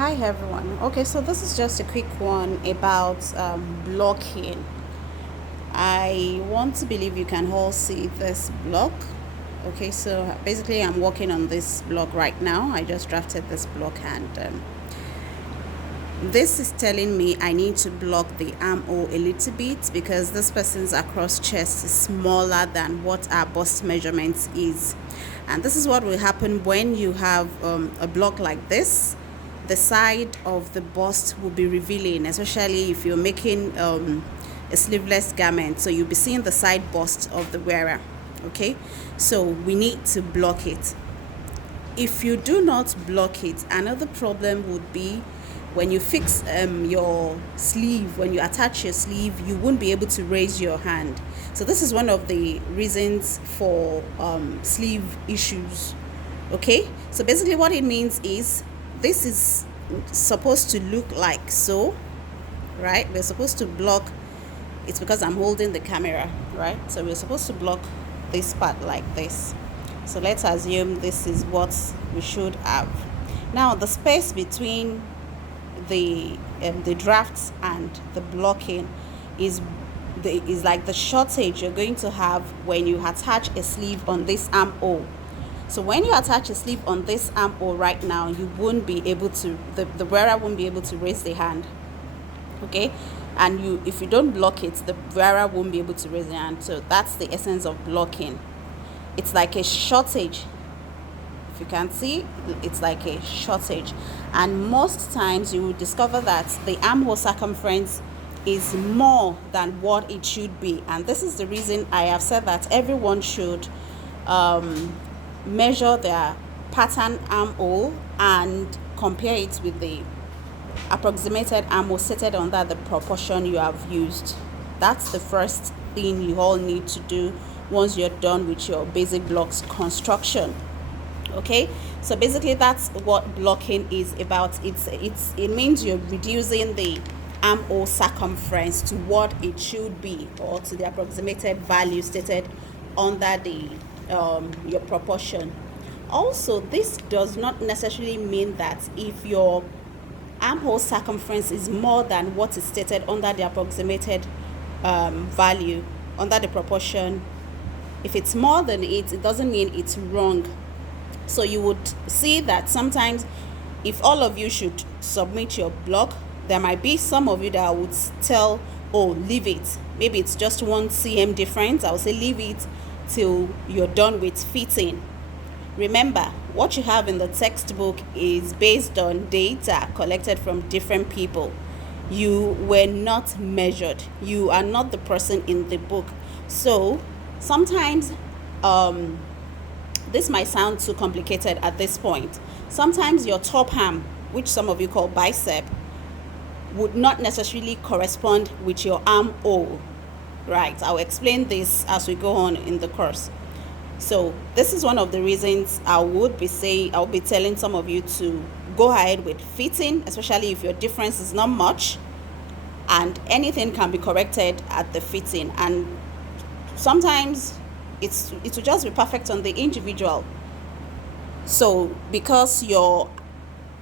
Hi everyone. Okay, so this is just a quick one about blocking. I want to believe you can all see this block. Okay, so basically I'm working on this block right now. I just drafted this block, and this is telling me I need to block the armhole a little bit because this person's across chest is smaller than what our bust measurements is. And this is what will happen when you have a block like this. The side of the bust will be revealing, especially if you're making a sleeveless garment. So you'll be seeing the side bust of the wearer. Okay, so we need to block it. If you do not block it, another problem would be when you fix your sleeve, when you attach your sleeve, you won't be able to raise your hand. So this is one of the reasons for sleeve issues. Okay, so basically what it means is this is supposed to look like so, right? We're supposed to block, it's because I'm holding the camera, right? So we're supposed to block this part like this. So let's assume this is what we should have. Now the space between the drafts and the blocking is like the shortage you're going to have when you attach a sleeve on this armhole. So when you attach a sleeve on this armhole right now, you won't be able to, the wearer won't be able to raise the hand. Okay, and if you don't block it, the wearer won't be able to raise the hand. So that's the essence of blocking. It's like a shortage. If you can see, it's like a shortage, and most times you will discover that the armhole circumference is more than what it should be. And this is the reason I have said that everyone should measure their pattern armhole and compare it with the approximated armhole stated under the proportion you have used. That's the first thing you all need to do once you're done with your basic blocks construction. Okay, so basically that's what blocking is about. It means you're reducing the armhole circumference to what it should be, or to the approximated value stated under the your proportion. Also, this does not necessarily mean that if your armhole circumference is more than what is stated under the approximated value under the proportion, if it's more than it doesn't mean it's wrong. So you would see that sometimes if all of you should submit your block, there might be some of you that would tell, oh, leave it, maybe it's just 1 cm difference. I would say leave it till you're done with fitting. Remember, what you have in the textbook is based on data collected from different people. You were not measured. You are not the person in the book. So sometimes this might sound too complicated at this point. Sometimes your top arm, which some of you call bicep, would not necessarily correspond with your armhole. Right, I'll explain this as we go on in the course. So this is one of the reasons I'll be telling some of you to go ahead with fitting, especially if your difference is not much, and anything can be corrected at the fitting. And sometimes it will just be perfect on the individual. So because your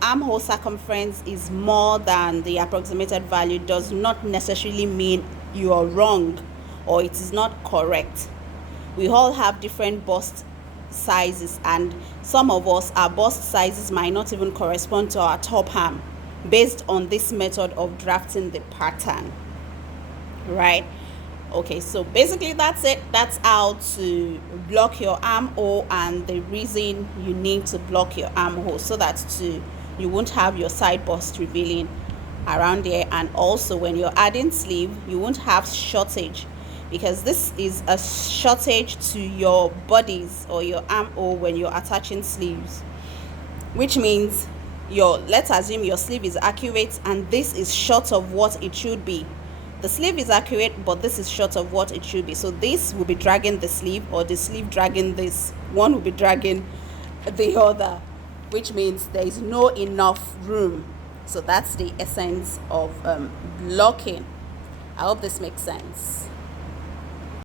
armhole circumference is more than the approximated value does not necessarily mean you are wrong or it is not correct. We all have different bust sizes, and some of us, our bust sizes might not even correspond to our top arm based on this method of drafting the pattern, right? Okay, so basically that's it. That's how to block your armhole and the reason you need to block your armhole, so that you won't have your side bust revealing around there. And also when you're adding sleeve, you won't have shortage, because this is a shortage to your bodies or your armhole when you're attaching sleeves, which means let's assume your sleeve is accurate and this is short of what it should be. The sleeve is accurate, but this is short of what it should be. So this will be dragging the sleeve, or the sleeve dragging this. One will be dragging the other, which means there is no enough room. So that's the essence of blocking. I hope this makes sense.